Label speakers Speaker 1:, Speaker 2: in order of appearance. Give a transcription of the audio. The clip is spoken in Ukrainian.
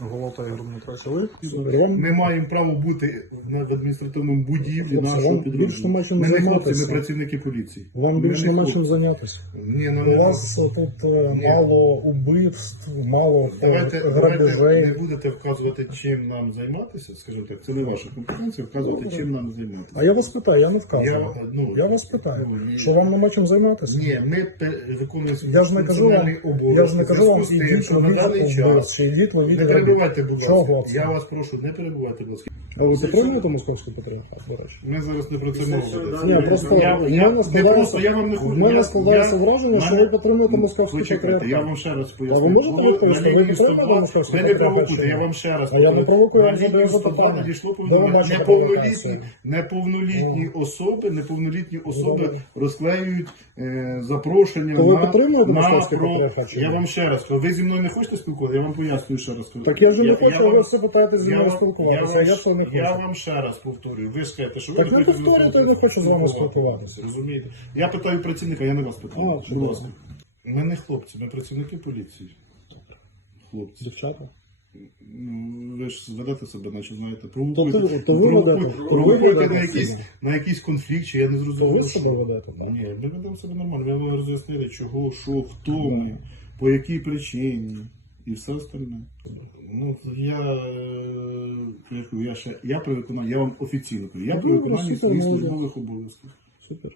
Speaker 1: Голота Ігор Дмитрович, а
Speaker 2: Ми маємо право бути в адміністративному будівлі нашого підрозділу. Ми не хлопці, ми працівники поліції.
Speaker 3: вам більше нема чим зайнятися.
Speaker 2: Ні, ну,
Speaker 3: У вас тут е, мало убивств, мало е,
Speaker 2: Давайте, давайте не будете вказувати, чим нам займатися, скажімо так, це не ваша компетенція, вказувати, чим нам займатися.
Speaker 3: А я вас питаю, я не вказую.
Speaker 2: Я, ну,
Speaker 3: Я вас питаю,
Speaker 2: ну,
Speaker 3: що вам нема чим займатися?
Speaker 2: Ні, ми виконуємо
Speaker 3: Я ж не кажу вам, я ж не кажу вам, ідіть ловіть чи ідіть ловіть
Speaker 2: Не
Speaker 3: грабіж.
Speaker 2: Перебувайте, будь ласка. Я вас прошу, не перебувайте, будь ласка.
Speaker 3: А ви підтримуєте московський патріархат, до речі?
Speaker 2: Ми зараз не про це мова ведеться.
Speaker 3: Ні, просто
Speaker 2: я,
Speaker 3: в
Speaker 2: я,
Speaker 3: мене
Speaker 2: не
Speaker 3: складається-
Speaker 2: просто, я вам не
Speaker 3: в
Speaker 2: хочу.
Speaker 3: мене
Speaker 2: я-
Speaker 3: складається
Speaker 2: я-
Speaker 3: враження, що
Speaker 2: мене-
Speaker 3: ви підтримуєте московський
Speaker 2: Почекайте,
Speaker 3: патріархат.
Speaker 2: я вам ще раз
Speaker 3: А ви можете
Speaker 2: Було
Speaker 3: відповісти, ви підтримуєте
Speaker 2: 102,
Speaker 3: московський
Speaker 2: Ви не
Speaker 3: патріархат
Speaker 2: провокуйте,
Speaker 3: чи ні?
Speaker 2: я вам ще раз
Speaker 3: А я не
Speaker 2: повторю.
Speaker 3: провокую, я
Speaker 2: На
Speaker 3: задаю
Speaker 2: лінію 102
Speaker 3: запитання.
Speaker 2: надійшло
Speaker 3: Ви
Speaker 2: повідомлення.
Speaker 3: бачите
Speaker 2: Неповнолітні,
Speaker 3: провокацію.
Speaker 2: неповнолітні особи, неповнолітні особи розклеюють е, запрошення
Speaker 3: То ви підтримуєте
Speaker 2: на
Speaker 3: московський
Speaker 2: про...
Speaker 3: патріархат чи
Speaker 2: Я вам ще раз ви зі мною не хочете спілкуватися, я вам пояснюю ще раз.
Speaker 3: Так я ж не хочу, а ви все питаєтесь зі мною спілкуватися,
Speaker 2: я
Speaker 3: а не хочу.
Speaker 2: Я вам ще раз повторюю. Ви скажете, що ви
Speaker 3: Так не повторюйте, я не хочу з вами спілкуватися.
Speaker 2: Розумієте? Я питаю працівника, я не вас питаю.
Speaker 3: А,
Speaker 2: Будь ласка. Ми не хлопці, ми працівники поліції. Хлопці.
Speaker 3: Дівчата.
Speaker 2: Ну, ви ж ведете себе, наче знаєте,
Speaker 3: То
Speaker 2: провокуєте,
Speaker 3: ти- то ви
Speaker 2: провокуєте,
Speaker 3: ведете- то ви
Speaker 2: провокуєте
Speaker 3: ведете
Speaker 2: на, якийсь,
Speaker 3: себе.
Speaker 2: на якийсь конфлікт, чи я не
Speaker 3: То
Speaker 2: зрозумів.
Speaker 3: ви
Speaker 2: що.
Speaker 3: себе ведете, так?
Speaker 2: Ні, ми ведемо себе нормально. Ми вам роз'яснили, чого, що, хто ми, по якій причині і все остальне. Ну, я, е, я, я, ще, я при виконанні, я вам офіційно кажу, я
Speaker 3: Ну,
Speaker 2: при виконанні своїх службових обов'язків.
Speaker 3: Супер.